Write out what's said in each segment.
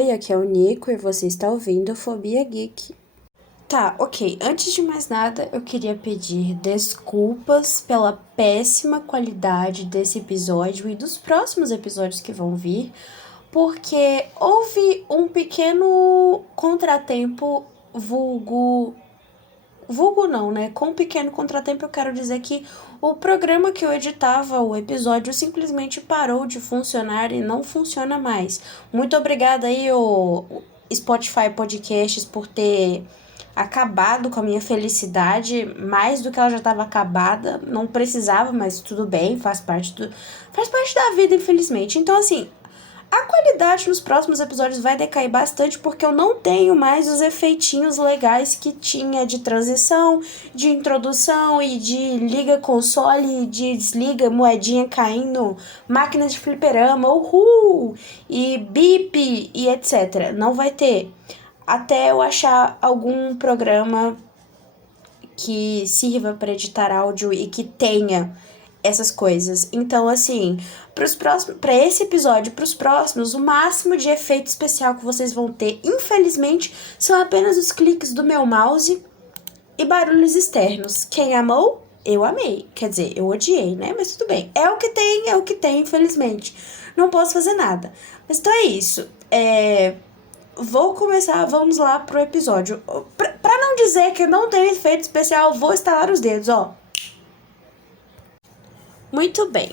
Oi, aqui é o Nico e você está ouvindo Fobia Geek. Tá, ok. Antes de mais nada, eu queria pedir desculpas pela péssima qualidade desse episódio e dos próximos episódios que vão vir, porque houve um pequeno contratempo vulgo. Vulgo não, né? Com um pequeno contratempo, eu quero dizer que o programa que eu editava, o episódio, simplesmente parou de funcionar e não funciona mais. Muito obrigada aí, o Spotify Podcasts, por ter acabado com a minha felicidade, mais do que ela já estava acabada. Não precisava, mas tudo bem, faz parte da vida, infelizmente. Então, assim, a qualidade nos próximos episódios vai decair bastante porque eu não tenho mais os efeitinhos legais que tinha de transição, de introdução e de liga console, de desliga, moedinha caindo, máquina de fliperama, uhul, e bip e etc. Não vai ter. Até eu achar algum programa que sirva para editar áudio e que tenha essas coisas. Então, assim, para esse episódio, para os próximos, o máximo de efeito especial que vocês vão ter, infelizmente, são apenas os cliques do meu mouse e barulhos externos. Quem amou? Eu amei. Quer dizer, eu odiei, né? Mas tudo bem. É o que tem, infelizmente. Não posso fazer nada. Mas então é isso. Vou começar, vamos lá pro episódio. Pra não dizer que não tem efeito especial, vou estalar os dedos, ó. Muito bem.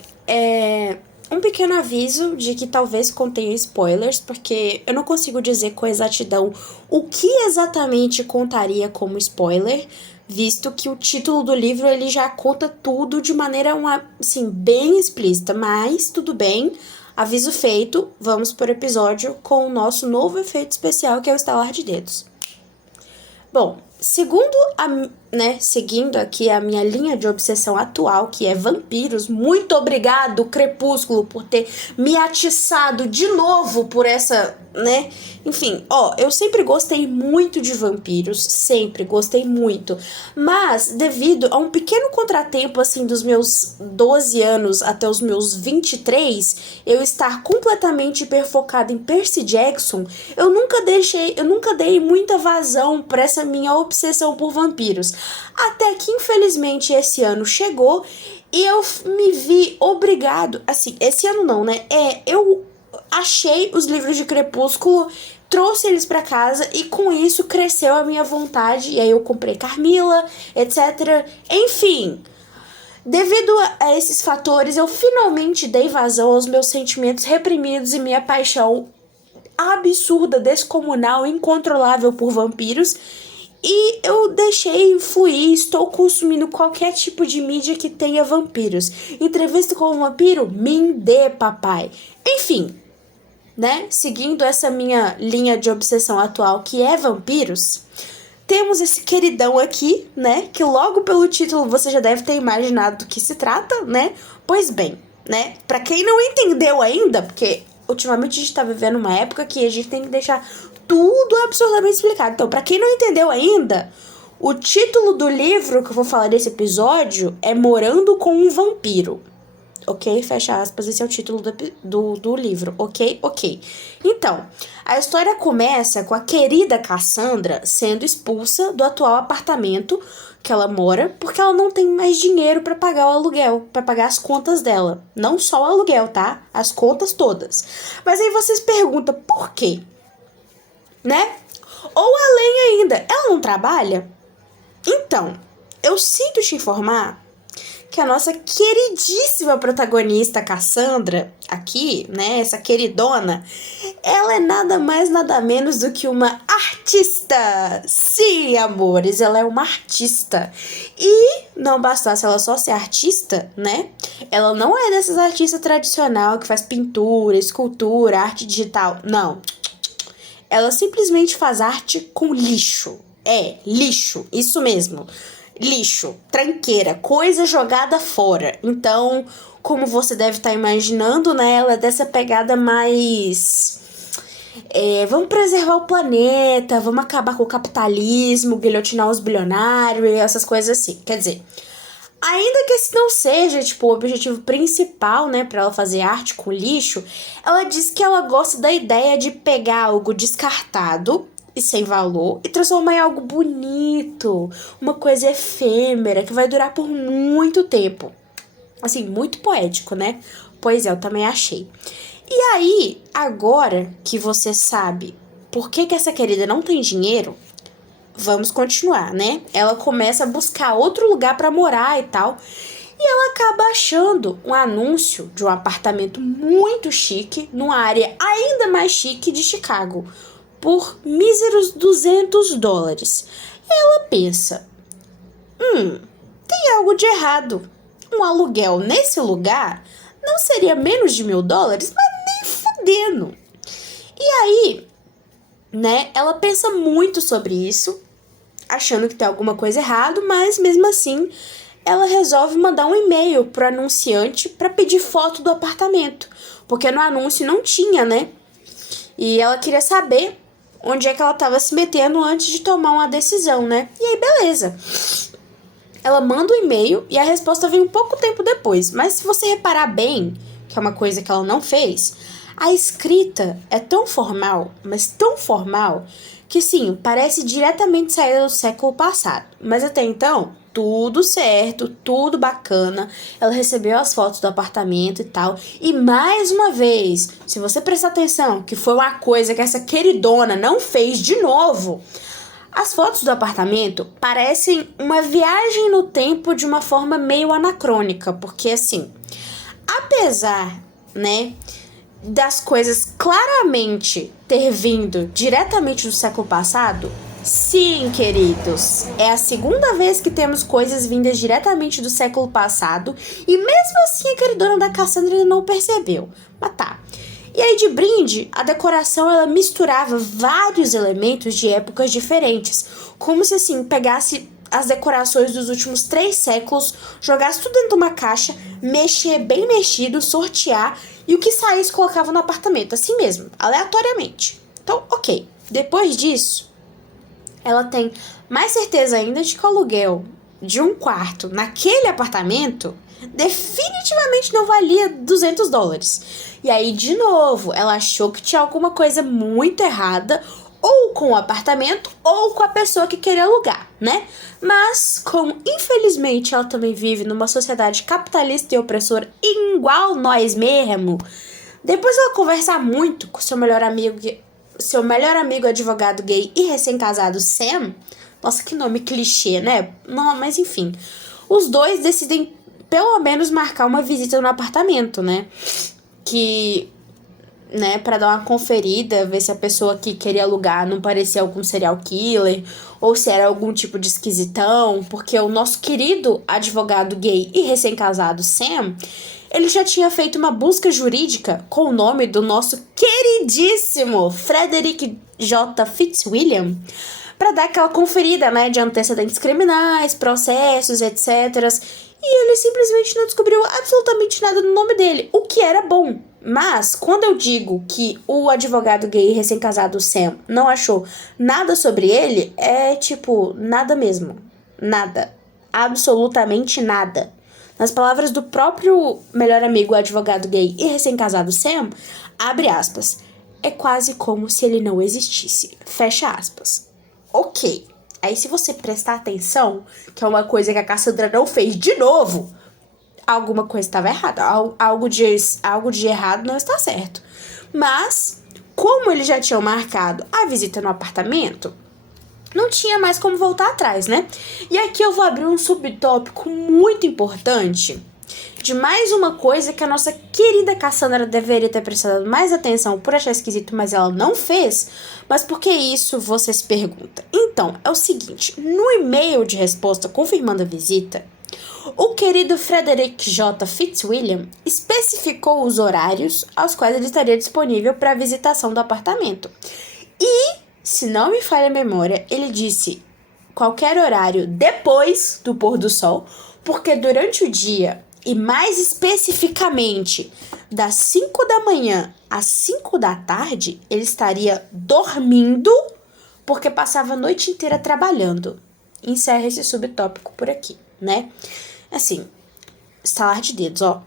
Um pequeno aviso de que talvez contenha spoilers, porque eu não consigo dizer com exatidão o que exatamente contaria como spoiler, visto que o título do livro ele já conta tudo de maneira assim, bem explícita, mas tudo bem. Aviso feito, vamos para o episódio com o nosso novo efeito especial, que é o estalar de dedos. Bom, seguindo aqui a minha linha de obsessão atual, que é vampiros, muito obrigado, Crepúsculo, por ter me atiçado de novo por essa, né? Enfim, eu sempre gostei muito de vampiros, sempre gostei muito. Mas, devido a um pequeno contratempo, assim, dos meus 12 anos até os meus 23, eu estar completamente hiperfocada em Percy Jackson, eu nunca dei muita vazão para essa minha obsessão por vampiros. Até que, infelizmente, esse ano chegou e eu me vi obrigado, assim, esse ano não, né? Eu achei os livros de Crepúsculo, trouxe eles para casa e com isso cresceu a minha vontade. E aí eu comprei Carmila, etc. Enfim, devido a esses fatores, eu finalmente dei vazão aos meus sentimentos reprimidos e minha paixão absurda, descomunal, incontrolável por vampiros. E eu deixei fluir, estou consumindo qualquer tipo de mídia que tenha vampiros. Entrevista com um vampiro? Me dê, papai. Enfim, né? Seguindo essa minha linha de obsessão atual, que é vampiros, temos esse queridão aqui, né? Que logo pelo título você já deve ter imaginado do que se trata, né? Pois bem, né? Pra quem não entendeu ainda, porque ultimamente a gente tá vivendo uma época que a gente tem que deixar tudo absurdamente explicado. Então, pra quem não entendeu ainda, o título do livro que eu vou falar nesse episódio é Morando com um Vampiro. Ok? Fecha aspas, esse é o título do livro, ok? Ok. Então, a história começa com a querida Cassandra sendo expulsa do atual apartamento que ela mora, porque ela não tem mais dinheiro para pagar o aluguel, para pagar as contas dela. Não só o aluguel, tá? As contas todas. Mas aí vocês perguntam, por quê? Né? Ou além ainda, ela não trabalha? Então, eu sinto te informar que a nossa queridíssima protagonista, Cassandra, aqui, né, essa queridona, ela é nada mais, nada menos do que uma artista. Sim, amores, ela é uma artista. E não bastasse ela só ser artista, né, ela não é dessas artistas tradicional que faz pintura, escultura, arte digital, não. Ela simplesmente faz arte com lixo. Lixo, isso mesmo. Lixo, tranqueira, coisa jogada fora. Então, como você deve estar imaginando, né, ela é dessa pegada mais... vamos preservar o planeta, vamos acabar com o capitalismo, guilhotinar os bilionários, essas coisas assim. Quer dizer, Ainda que esse não seja, tipo, o objetivo principal, né, pra ela fazer arte com lixo, ela diz que ela gosta da ideia de pegar algo descartado e sem valor e transformar em algo bonito, uma coisa efêmera que vai durar por muito tempo. Assim, muito poético, né? Pois é, eu também achei. E aí, agora que você sabe por que essa querida não tem dinheiro, vamos continuar, né? Ela começa a buscar outro lugar pra morar e tal. E ela acaba achando um anúncio de um apartamento muito chique, numa área ainda mais chique de Chicago, por míseros US$ 200. E ela pensa: tem algo de errado. Um aluguel nesse lugar não seria menos de US$ 1.000, mas nem fudendo. E aí, né, ela pensa muito sobre isso, achando que tem alguma coisa errada, mas mesmo assim ela resolve mandar um e-mail pro anunciante para pedir foto do apartamento, porque no anúncio não tinha, né? E ela queria saber onde é que ela estava se metendo antes de tomar uma decisão, né? E aí, beleza. Ela manda o e-mail e a resposta vem um pouco tempo depois, mas se você reparar bem, que é uma coisa que ela não fez, a escrita é tão formal, mas tão formal, que sim, parece diretamente saída do século passado. Mas até então, tudo certo, tudo bacana. Ela recebeu as fotos do apartamento e tal. E mais uma vez, se você prestar atenção, que foi uma coisa que essa queridona não fez de novo, as fotos do apartamento parecem uma viagem no tempo de uma forma meio anacrônica, porque assim, apesar, né, das coisas claramente ter vindo diretamente do século passado, sim, queridos, é a segunda vez que temos coisas vindas diretamente do século passado e mesmo assim a queridona da Cassandra ainda não percebeu. Mas tá. E aí, de brinde, a decoração ela misturava vários elementos de épocas diferentes, como se assim pegasse as decorações dos últimos 3 séculos, jogasse tudo dentro de uma caixa, mexer bem mexido, sortear e o que saísse colocava no apartamento, assim mesmo, aleatoriamente. Então, ok. Depois disso, ela tem mais certeza ainda de que o aluguel de um quarto naquele apartamento definitivamente não valia US$ 200. E aí, de novo, ela achou que tinha alguma coisa muito errada, ou com o apartamento, ou com a pessoa que queria alugar, né? Mas, como infelizmente ela também vive numa sociedade capitalista e opressora igual nós mesmo, depois dela conversar muito com seu melhor amigo advogado gay e recém-casado Sam, nossa, que nome clichê, né? Não, mas enfim, os dois decidem pelo menos marcar uma visita no apartamento, né? Que, né, pra dar uma conferida, ver se a pessoa que queria alugar não parecia algum serial killer ou se era algum tipo de esquisitão, porque o nosso querido advogado gay e recém-casado Sam, ele já tinha feito uma busca jurídica com o nome do nosso queridíssimo Frederick J. Fitzwilliam para dar aquela conferida, né, de antecedentes criminais, processos, etc. E ele simplesmente não descobriu absolutamente nada no nome dele, o que era bom. Mas, quando eu digo que o advogado gay recém-casado Sam não achou nada sobre ele, é tipo, nada mesmo. Nada. Absolutamente nada. Nas palavras do próprio melhor amigo advogado gay e recém-casado Sam, abre aspas, é quase como se ele não existisse. Fecha aspas. Ok. Aí se você prestar atenção, que é uma coisa que a Cassandra não fez de novo, alguma coisa estava errada. Algo de errado não está certo. Mas, como eles já tinham marcado a visita no apartamento, não tinha mais como voltar atrás, né? E aqui eu vou abrir um subtópico muito importante de mais uma coisa que a nossa querida Cassandra deveria ter prestado mais atenção por achar esquisito, mas ela não fez. Mas por que isso, você se pergunta? Então, é o seguinte, no e-mail de resposta confirmando a visita, o querido Frederick J. Fitzwilliam especificou os horários aos quais ele estaria disponível para a visitação do apartamento. E, se não me falha a memória, ele disse qualquer horário depois do pôr do sol, porque durante o dia, e mais especificamente das 5 da manhã às 5 da tarde, ele estaria dormindo porque passava a noite inteira trabalhando. Encerra esse subtópico por aqui, né? Assim, estalar de dedos, ó.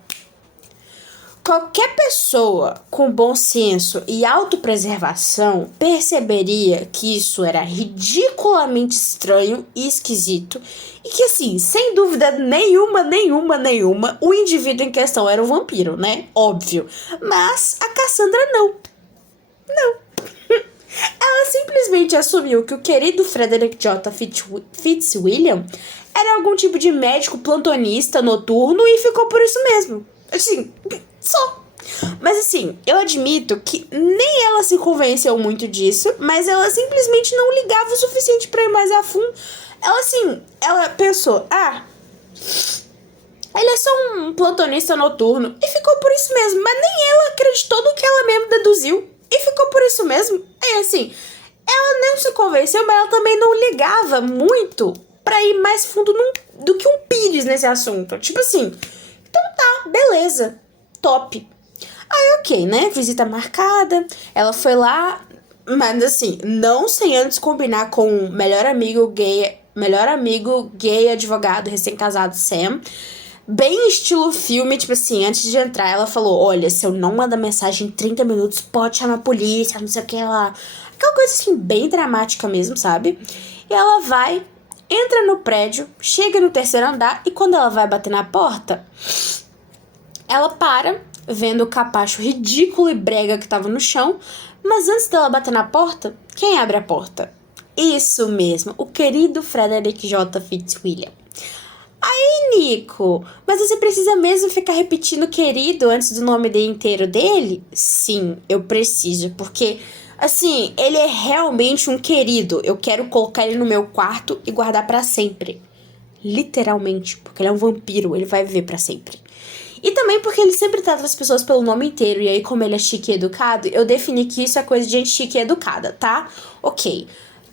Qualquer pessoa com bom senso e autopreservação perceberia que isso era ridiculamente estranho e esquisito e que, assim, sem dúvida nenhuma, o indivíduo em questão era um vampiro, né? Óbvio. Mas a Cassandra não. Ela simplesmente assumiu que o querido Frederick J. Fitzwilliam era algum tipo de médico plantonista noturno e ficou por isso mesmo. Assim, só. Mas assim, eu admito que nem ela se convenceu muito disso, mas ela simplesmente não ligava o suficiente pra ir mais a fundo. Ela pensou, ele é só um plantonista noturno e ficou por isso mesmo, mas nem ela acreditou no que ela mesmo deduziu e ficou por isso mesmo. É assim, ela não se convenceu, mas ela também não ligava muito pra ir mais fundo do que um pires nesse assunto. Tipo assim, então tá, beleza, top. Aí ok, né, visita marcada, ela foi lá, mas assim, não sem antes combinar com o melhor amigo gay advogado recém-casado Sam. Bem estilo filme, tipo assim, antes de entrar ela falou, olha, se eu não mandar mensagem em 30 minutos, pode chamar a polícia, não sei o que lá. Aquela coisa assim, bem dramática mesmo, sabe? E ela vai, entra no prédio, chega no terceiro andar e quando ela vai bater na porta, ela para, vendo o capacho ridículo e brega que tava no chão, mas antes dela bater na porta, quem abre a porta? Isso mesmo, o querido Frederick J. Fitzwilliam. Aí, Nico, mas você precisa mesmo ficar repetindo querido antes do nome inteiro dele? Sim, eu preciso, porque, assim, ele é realmente um querido. Eu quero colocar ele no meu quarto e guardar pra sempre. Literalmente, porque ele é um vampiro, ele vai viver pra sempre. E também porque ele sempre trata as pessoas pelo nome inteiro, e aí como ele é chique e educado, eu defini que isso é coisa de gente chique e educada, tá? Ok,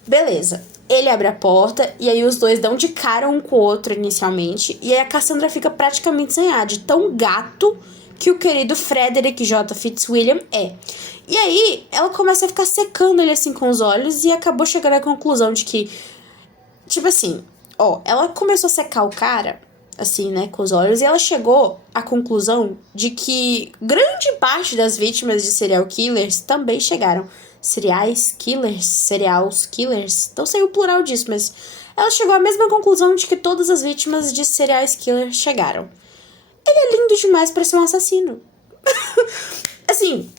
beleza. Ele abre a porta e aí os dois dão de cara um com o outro inicialmente. E aí a Cassandra fica praticamente sem ar, de tão gato que o querido Frederick J. Fitzwilliam é. E aí ela começa a ficar secando ele assim com os olhos e acabou chegando à conclusão de que, tipo assim, ó, ela começou a secar o cara, assim, né, com os olhos, e ela chegou à conclusão de que grande parte das vítimas de serial killers também chegaram. Serial killers, não sei o plural disso, mas ela chegou à mesma conclusão de que todas as vítimas de serial killers chegaram. Ele é lindo demais pra ser um assassino. Assim,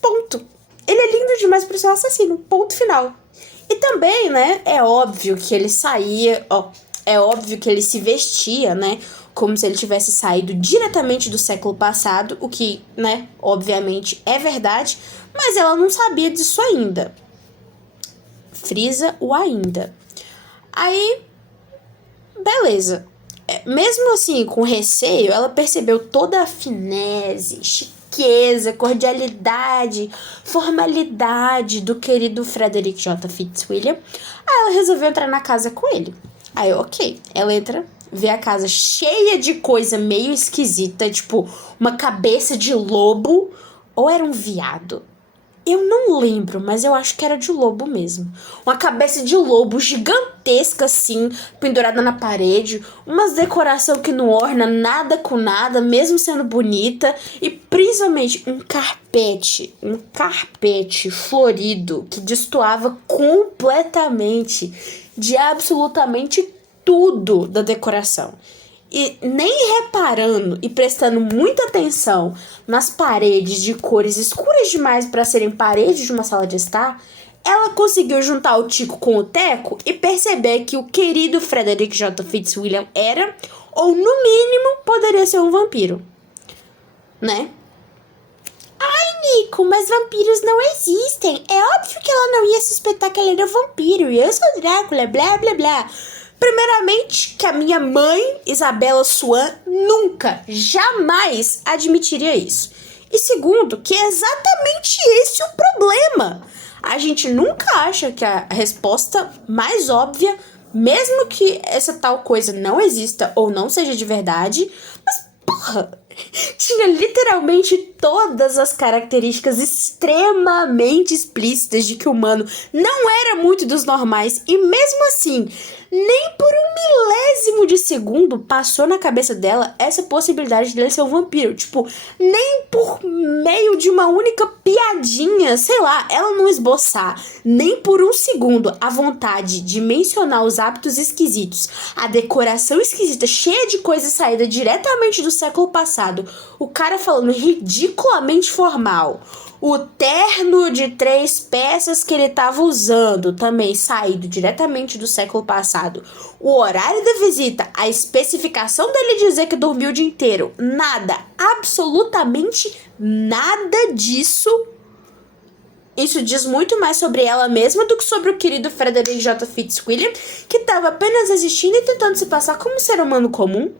ponto. Ele é lindo demais pra ser um assassino, ponto final. E também, né, é óbvio que ele saía, é óbvio que ele se vestia, né, como se ele tivesse saído diretamente do século passado, o que, né, obviamente é verdade, mas ela não sabia disso ainda. Frisa o ainda. Aí, beleza. Mesmo assim, com receio, ela percebeu toda a finesse, chiqueza, cordialidade, formalidade do querido Frederick J. Fitzwilliam. Aí ela resolveu entrar na casa com ele. Aí, ok, ela entra, vê a casa cheia de coisa meio esquisita, tipo uma cabeça de lobo, ou era um viado? Eu não lembro, mas eu acho que era de lobo mesmo. Uma cabeça de lobo gigantesca assim, pendurada na parede. Umas decoração que não orna nada com nada, mesmo sendo bonita. E principalmente um carpete florido que destoava completamente de absolutamente tudo da decoração. E nem reparando e prestando muita atenção nas paredes de cores escuras demais para serem paredes de uma sala de estar, ela conseguiu juntar o Tico com o Teco e perceber que o querido Frederick J. Fitzwilliam era, ou no mínimo, poderia ser um vampiro. Né? Ai, Nico, mas vampiros não existem. É óbvio que ela não ia suspeitar que ele era um vampiro. E eu sou Drácula, blá, blá, blá. Primeiramente, que a minha mãe, Isabela Swan, nunca, jamais admitiria isso. E segundo, que é exatamente esse o problema. A gente nunca acha que a resposta mais óbvia, mesmo que essa tal coisa não exista ou não seja de verdade, mas porra, tinha literalmente todas as características extremamente explícitas de que o humano não era muito dos normais e mesmo assim Nem por um milésimo de segundo passou na cabeça dela essa possibilidade de ele ser um vampiro. Tipo, nem por meio de uma única piadinha, sei lá, ela não esboçar nem por um segundo a vontade de mencionar os hábitos esquisitos, a decoração esquisita, cheia de coisa saída diretamente do século passado, o cara falando ridiculamente formal. O terno de 3 peças que ele estava usando, também saído diretamente do século passado. O horário da visita, a especificação dele dizer que dormiu o dia inteiro. Nada, absolutamente nada disso. Isso diz muito mais sobre ela mesma do que sobre o querido Frederick J. Fitzwilliam, que estava apenas existindo e tentando se passar como um ser humano comum.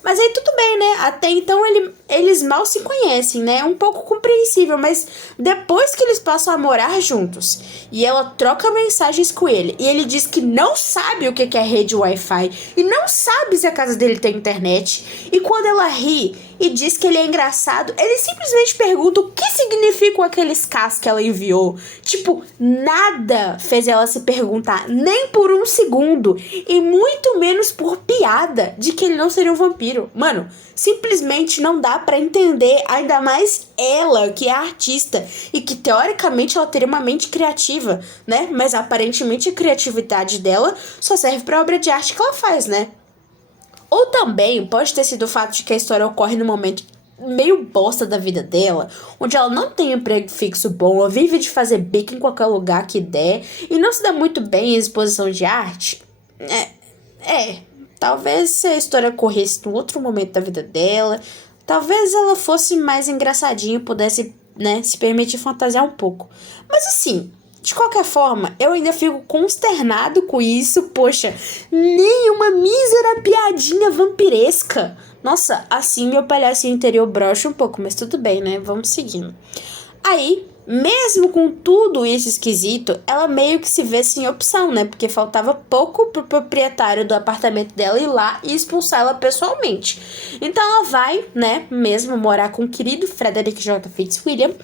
Mas aí tudo bem, né? Até então eles mal se conhecem, né? É um pouco compreensível, mas depois que eles passam a morar juntos e ela troca mensagens com ele e ele diz que não sabe o que é rede Wi-Fi e não sabe se a casa dele tem internet, e quando ela ri e diz que ele é engraçado, ele simplesmente pergunta o que significam aqueles Ks que ela enviou. Tipo, nada fez ela se perguntar, nem por um segundo, e muito menos por piada de que ele não seria um vampiro. Mano, simplesmente não dá pra entender, ainda mais ela, que é artista e que teoricamente ela teria uma mente criativa, né? Mas aparentemente a criatividade dela só serve pra obra de arte que ela faz, né? Ou também pode ter sido o fato de que a história ocorre no momento meio bosta da vida dela, onde ela não tem um emprego fixo bom, ela vive de fazer bico em qualquer lugar que der e não se dá muito bem em exposição de arte. Talvez se a história ocorresse em outro momento da vida dela, talvez ela fosse mais engraçadinha e pudesse, né, se permitir fantasiar um pouco. Mas assim, de qualquer forma, eu ainda fico consternado com isso. Poxa, nem uma mísera piadinha vampiresca. Nossa, assim meu palhacinho interior brocha um pouco, mas tudo bem, né? Vamos seguindo. Aí, mesmo com tudo isso esquisito, ela meio que se vê sem opção, né? Porque faltava pouco pro proprietário do apartamento dela ir lá e expulsar ela pessoalmente. Então ela vai, né, mesmo morar com o querido Frederick J. Fitzwilliam.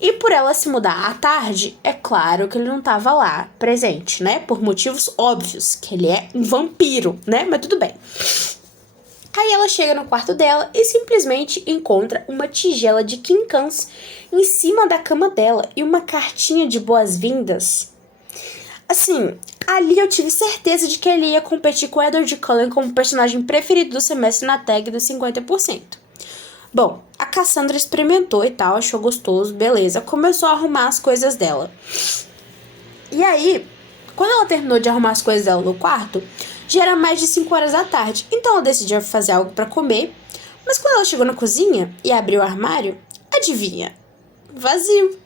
E por ela se mudar à tarde, é claro que ele não tava lá presente, né? Por motivos óbvios, que ele é um vampiro, né? Mas tudo bem. Aí ela chega no quarto dela e simplesmente encontra uma tigela de quincãs em cima da cama dela e uma cartinha de boas-vindas. Assim, ali eu tive certeza de que ele ia competir com Edward Cullen como personagem preferido do semestre na tag dos 50%. Bom, a Cassandra experimentou e tal, achou gostoso, beleza, começou a arrumar as coisas dela. E aí, quando ela terminou de arrumar as coisas dela no quarto, já era mais de 5 horas da tarde, então ela decidiu fazer algo pra comer. Mas quando ela chegou na cozinha e abriu o armário, adivinha? Vazio.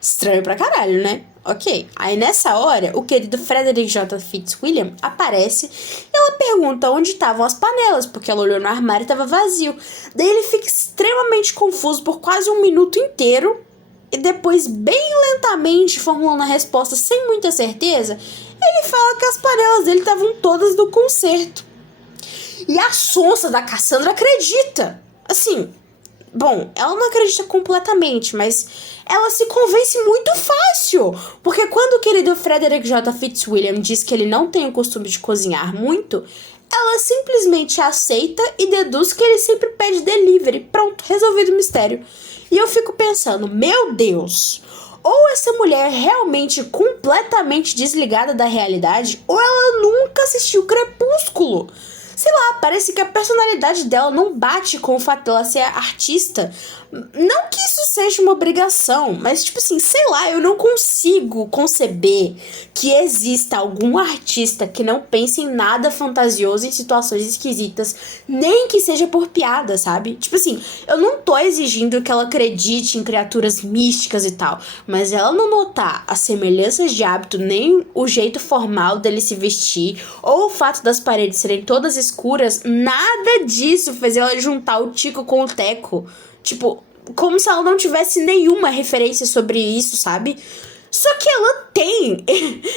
Estranho pra caralho, né? Ok. Aí nessa hora, o querido Frederick J. Fitzwilliam aparece e ela pergunta onde estavam as panelas, porque ela olhou no armário e estava vazio. Daí ele fica extremamente confuso por quase um minuto inteiro e depois, bem lentamente, formulando a resposta sem muita certeza, ele fala que as panelas dele estavam todas no concerto. E a sonsa da Cassandra acredita. Assim, bom, ela não acredita completamente, mas ela se convence muito fácil. Porque quando o querido Frederick J. Fitzwilliam diz que ele não tem o costume de cozinhar muito, ela simplesmente aceita e deduz que ele sempre pede delivery. Pronto, resolvido o mistério. E eu fico pensando, meu Deus, ou essa mulher é realmente completamente desligada da realidade, ou ela nunca assistiu Crepúsculo. Sei lá, parece que a personalidade dela não bate com o fato dela ser artista. Não que isso seja uma obrigação, mas tipo assim, sei lá, eu não consigo conceber que exista algum artista que não pense em nada fantasioso em situações esquisitas, nem que seja por piada, sabe? Tipo assim, eu não tô exigindo que ela acredite em criaturas místicas e tal, mas ela não notar as semelhanças de hábito, nem o jeito formal dele se vestir, ou o fato das paredes serem todas escuras, nada disso fez ela juntar o Tico com o Teco. Tipo, como se ela não tivesse nenhuma referência sobre isso, sabe? Só que ela tem,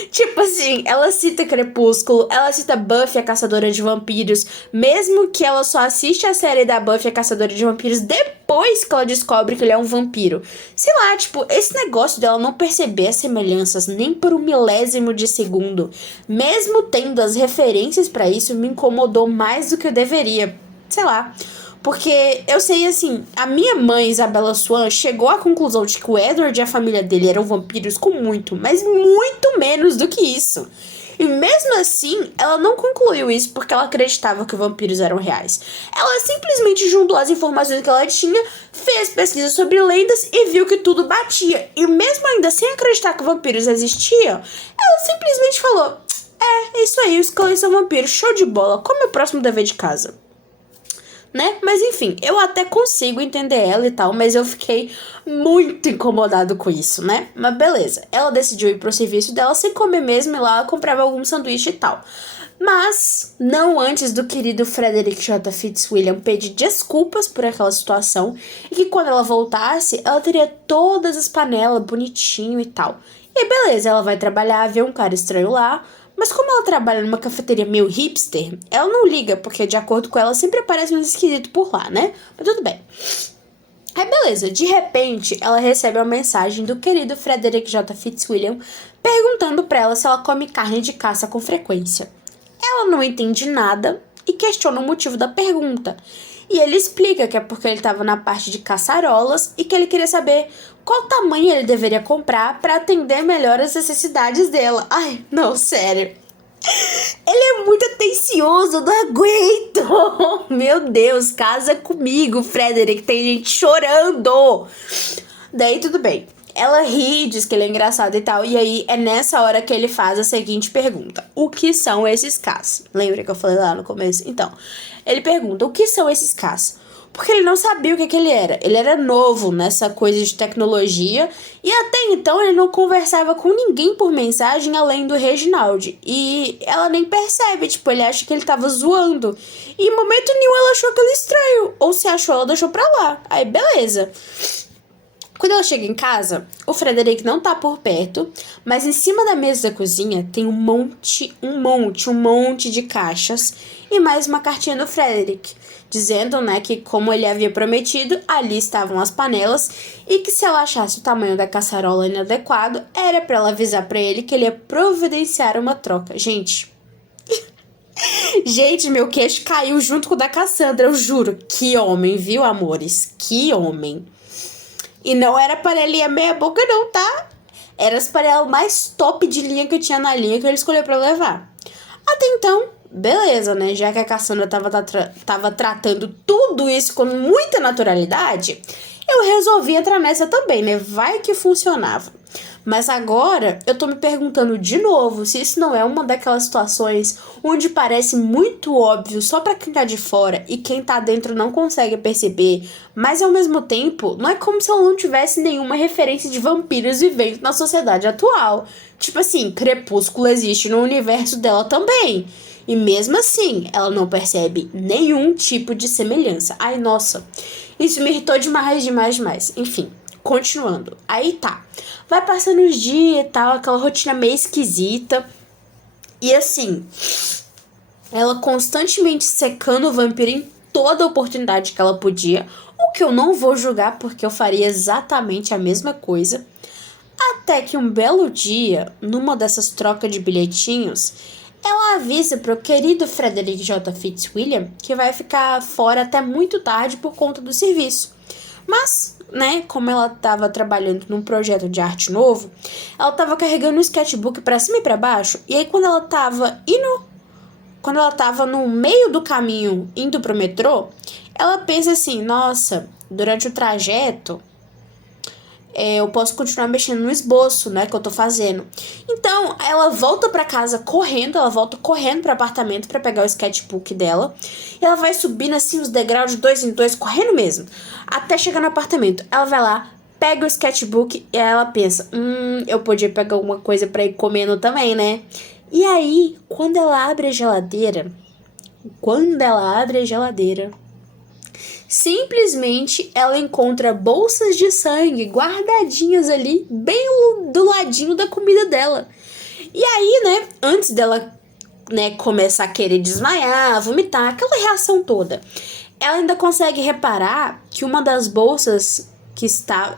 tipo assim, ela cita Crepúsculo, ela cita Buffy, a Caçadora de Vampiros, mesmo que ela só assiste a série da Buffy, a Caçadora de Vampiros, depois que ela descobre que ele é um vampiro. Sei lá, tipo, esse negócio dela não perceber as semelhanças nem por um milésimo de segundo, mesmo tendo as referências pra isso, me incomodou mais do que eu deveria. Sei lá. Porque eu sei, assim, a minha mãe, Isabela Swan, chegou à conclusão de que o Edward e a família dele eram vampiros com muito, mas muito menos do que isso. E mesmo assim, ela não concluiu isso porque ela acreditava que vampiros eram reais. Ela simplesmente juntou as informações que ela tinha, fez pesquisa sobre lendas e viu que tudo batia. E mesmo ainda sem acreditar que vampiros existiam, ela simplesmente falou: é isso aí, os cães são vampiros, show de bola, qual é o próximo dever de casa? Né? Mas enfim, eu até consigo entender ela e tal, mas eu fiquei muito incomodado com isso, né? Mas beleza, ela decidiu ir pro serviço dela sem comer mesmo e lá ela comprava algum sanduíche e tal. Mas não antes do querido Frederick J. Fitzwilliam pedir desculpas por aquela situação e que quando ela voltasse, ela teria todas as panelas bonitinho e tal. E aí, beleza, ela vai trabalhar, vê um cara estranho lá. Mas como ela trabalha numa cafeteria meio hipster, ela não liga, porque de acordo com ela sempre aparece um esquisito por lá, né? Mas tudo bem. Aí beleza, de repente ela recebe uma mensagem do querido Frederick J. Fitzwilliam perguntando pra ela se ela come carne de caça com frequência. Ela não entende nada e questiona o motivo da pergunta. E ele explica que é porque ele estava na parte de caçarolas e que ele queria saber qual tamanho ele deveria comprar para atender melhor as necessidades dela. Ai, não, sério. Ele é muito atencioso, não aguento. Meu Deus, casa comigo, Frederick, tem gente chorando. Daí tudo bem. Ela ri, diz que ele é engraçado e tal. E aí é nessa hora que ele faz a seguinte pergunta: o que são esses Ks? Lembra que eu falei lá no começo? Então, ele pergunta: o que são esses Ks? Porque ele não sabia o que ele era. Ele era novo nessa coisa de tecnologia. E até então ele não conversava com ninguém por mensagem além do Reginald. E ela nem percebe, tipo, ele acha que ele tava zoando. E em momento nenhum ela achou aquilo estranho. Ou se achou, ela deixou pra lá. Aí beleza. Quando ela chega em casa, o Frederick não tá por perto, mas em cima da mesa da cozinha tem um monte de caixas e mais uma cartinha do Frederick, dizendo, né, que como ele havia prometido, ali estavam as panelas e que se ela achasse o tamanho da caçarola inadequado, era pra ela avisar pra ele que ele ia providenciar uma troca. Gente, meu queixo caiu junto com o da Cassandra, eu juro. Que homem, viu, amores? Que homem. E não era panelinha meia boca não, tá? Era as panelas mais top de linha que tinha na linha que ele escolheu pra levar. Até então, beleza, né? Já que a Cassandra tava tratando tudo isso com muita naturalidade, eu resolvi entrar nessa também, né? Vai que funcionava. Mas agora eu tô me perguntando de novo se isso não é uma daquelas situações onde parece muito óbvio só pra quem tá de fora e quem tá dentro não consegue perceber, mas ao mesmo tempo não é como se ela não tivesse nenhuma referência de vampiros vivendo na sociedade atual. Tipo assim, Crepúsculo existe no universo dela também. E mesmo assim, ela não percebe nenhum tipo de semelhança. Ai, nossa, isso me irritou demais. Enfim, continuando. Aí tá. Vai passando os dias e tal, aquela rotina meio esquisita. E assim, ela constantemente secando o vampiro em toda oportunidade que ela podia. O que eu não vou julgar, porque eu faria exatamente a mesma coisa. Até que um belo dia, numa dessas trocas de bilhetinhos, ela avisa pro querido Frederick J. Fitzwilliam que vai ficar fora até muito tarde por conta do serviço. Mas, né, como ela tava trabalhando num projeto de arte novo, ela tava carregando um sketchbook pra cima e pra baixo, e aí quando ela tava no meio do caminho indo pro metrô, ela pensa assim: nossa, durante o trajeto eu posso continuar mexendo no esboço, né, que eu tô fazendo. Então, ela volta pra casa correndo, ela volta correndo pro apartamento pra pegar o sketchbook dela. E ela vai subindo assim os degraus de 2 em 2, correndo mesmo, até chegar no apartamento. Ela vai lá, pega o sketchbook e ela pensa: eu podia pegar alguma coisa pra ir comendo também, né? E aí, quando ela abre a geladeira, Simplesmente ela encontra bolsas de sangue guardadinhas ali, bem do ladinho da comida dela. E aí, né, antes dela, né, começar a querer desmaiar, vomitar, aquela reação toda, ela ainda consegue reparar que uma das bolsas estava,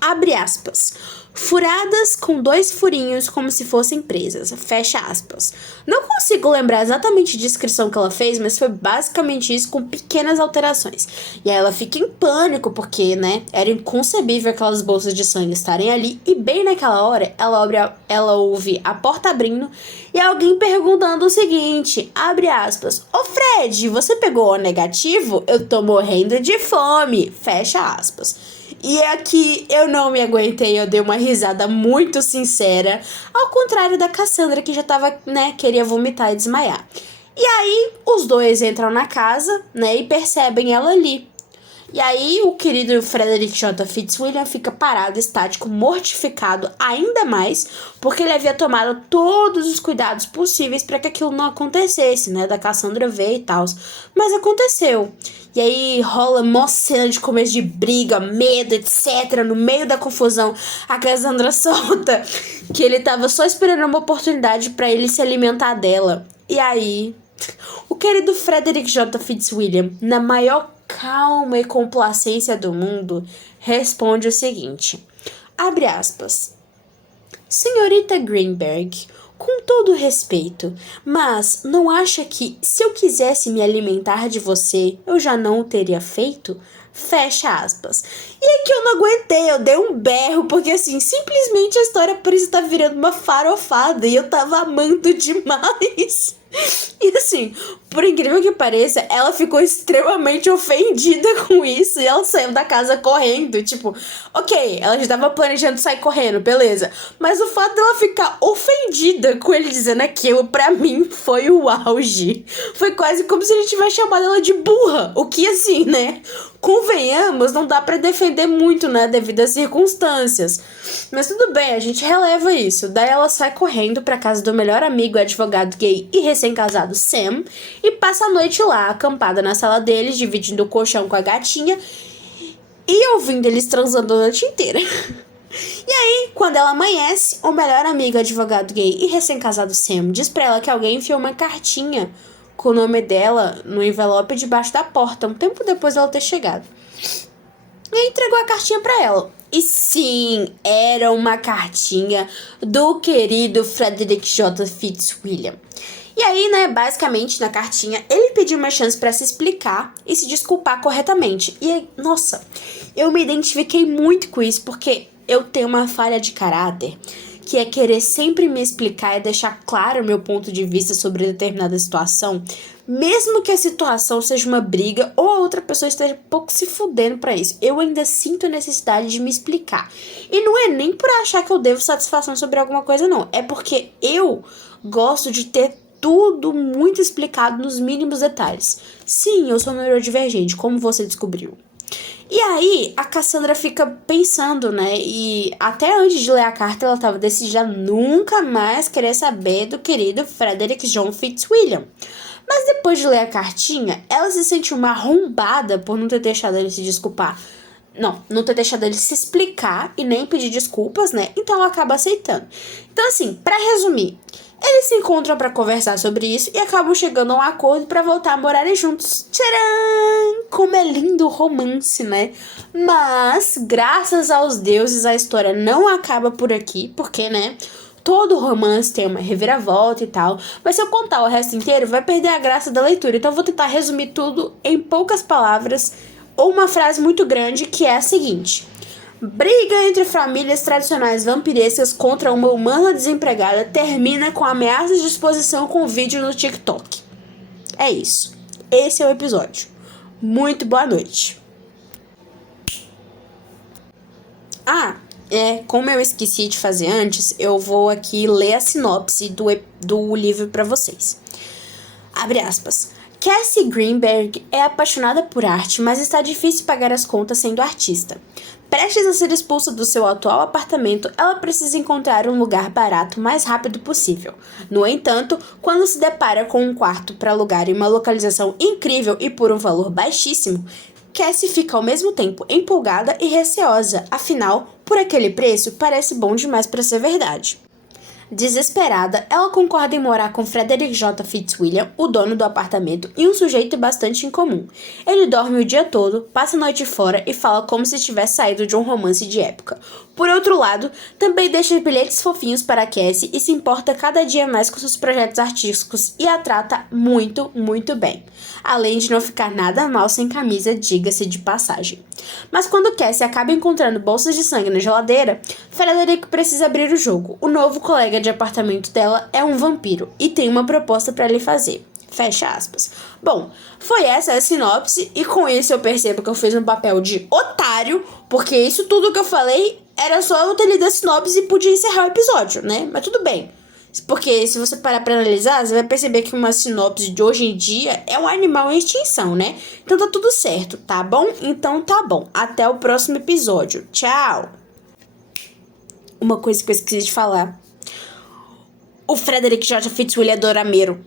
abre aspas, furadas com 2 furinhos como se fossem presas, fecha aspas. Não consigo lembrar exatamente a descrição que ela fez, mas foi basicamente isso, com pequenas alterações. E aí ela fica em pânico, porque, né, era inconcebível aquelas bolsas de sangue estarem ali, e bem naquela hora, ela ouve a porta abrindo, e alguém perguntando o seguinte, abre aspas, ô Fred, você pegou o negativo? Eu tô morrendo de fome, fecha aspas. E aqui eu não me aguentei, eu dei uma risada muito sincera, ao contrário da Cassandra, que já tava, né, queria vomitar e desmaiar. E aí os dois entram na casa, né, e percebem ela ali. E aí o querido Frederick J. Fitzwilliam fica parado, estático, mortificado ainda mais, porque ele havia tomado todos os cuidados possíveis para que aquilo não acontecesse, né, da Cassandra ver e tal. Mas aconteceu. E aí rola mó cena de começo de briga, medo, etc. No meio da confusão, a Cassandra solta que ele tava só esperando uma oportunidade para ele se alimentar dela. E aí, o querido Frederick J. Fitzwilliam, na maior calma e complacência do mundo, responde o seguinte, abre aspas, senhorita Greenberg, com todo respeito, mas não acha que se eu quisesse me alimentar de você, eu já não o teria feito? Fecha aspas. E aqui eu não aguentei, eu dei um berro, porque assim, simplesmente a história por isso tá virando uma farofada e eu tava amando demais. E assim, por incrível que pareça, ela ficou extremamente ofendida com isso e ela saiu da casa correndo, tipo, ok, ela já tava planejando sair correndo, beleza, mas o fato dela ficar ofendida com ele dizendo aquilo, pra mim, foi o auge. Foi quase como se ele tivesse chamado ela de burra, o que assim, né, convenhamos, não dá pra defender muito, né, devido às circunstâncias. Mas tudo bem, a gente releva isso. Daí ela sai correndo pra casa do melhor amigo, advogado gay e recém-casado Sam, e passa a noite lá, acampada na sala deles, dividindo o colchão com a gatinha e ouvindo eles transando a noite inteira. E aí, quando ela amanhece, o melhor amigo, advogado gay e recém-casado Sam diz pra ela que alguém enfiou uma cartinha com o nome dela no envelope debaixo da porta, um tempo depois dela ter chegado. E entregou a cartinha pra ela. E sim, era uma cartinha do querido Frederick J. Fitzwilliam. E aí, né, basicamente, na cartinha, ele pediu uma chance pra se explicar e se desculpar corretamente. E aí, nossa, eu me identifiquei muito com isso, porque eu tenho uma falha de caráter, que é querer sempre me explicar e deixar claro o meu ponto de vista sobre determinada situação, mesmo que a situação seja uma briga ou a outra pessoa esteja pouco se fudendo pra isso. Eu ainda sinto a necessidade de me explicar. E não é nem por achar que eu devo satisfação sobre alguma coisa, não. É porque eu gosto de ter tudo muito explicado nos mínimos detalhes. Sim, eu sou neurodivergente, como você descobriu. E aí, a Cassandra fica pensando, né, e até antes de ler a carta, ela tava decidida a nunca mais querer saber do querido Frederick John Fitzwilliam. Mas depois de ler a cartinha, ela se sente uma arrombada por não ter deixado ele se desculpar. Não ter deixado ele se explicar e nem pedir desculpas, né, então ela acaba aceitando. Então assim, pra resumir, eles se encontram pra conversar sobre isso e acabam chegando a um acordo pra voltar a morarem juntos. Tcharam! Como é lindo o romance, né? Mas, graças aos deuses, a história não acaba por aqui, porque, né, todo romance tem uma reviravolta e tal. Mas se eu contar o resto inteiro, vai perder a graça da leitura. Então eu vou tentar resumir tudo em poucas palavras ou uma frase muito grande, que é a seguinte: briga entre famílias tradicionais vampirescas contra uma humana desempregada termina com ameaças de exposição com vídeo no TikTok. É isso. Esse é o episódio. Muito boa noite. Como eu esqueci de fazer antes, eu vou aqui ler a sinopse do livro pra vocês. Abre aspas. Cassie Greenberg é apaixonada por arte, mas está difícil pagar as contas sendo artista. Prestes a ser expulsa do seu atual apartamento, ela precisa encontrar um lugar barato o mais rápido possível. No entanto, quando se depara com um quarto para alugar em uma localização incrível e por um valor baixíssimo, Cassie fica ao mesmo tempo empolgada e receosa, afinal, por aquele preço parece bom demais para ser verdade. Desesperada, ela concorda em morar com Frederick J. Fitzwilliam, o dono do apartamento, e um sujeito bastante incomum. Ele dorme o dia todo, passa a noite fora e fala como se tivesse saído de um romance de época. Por outro lado, também deixa bilhetes fofinhos para Cassie e se importa cada dia mais com seus projetos artísticos e a trata muito, muito bem. Além de não ficar nada mal sem camisa, diga-se de passagem. Mas quando Cassie acaba encontrando bolsas de sangue na geladeira, Frederick precisa abrir o jogo. O novo colega de apartamento dela é um vampiro e tem uma proposta para lhe fazer. Fecha aspas. Bom, foi essa a sinopse e com isso eu percebo que eu fiz um papel de otário, porque isso tudo que eu falei era só eu ter lido a sinopse e podia encerrar o episódio, né? Mas tudo bem. Porque se você parar pra analisar, você vai perceber que uma sinopse de hoje em dia é um animal em extinção, né? Então tá tudo certo, tá bom? Então tá bom. Até o próximo episódio. Tchau! Uma coisa que eu esqueci de falar. O Frederick J. Fitzwilliam é dorameiro.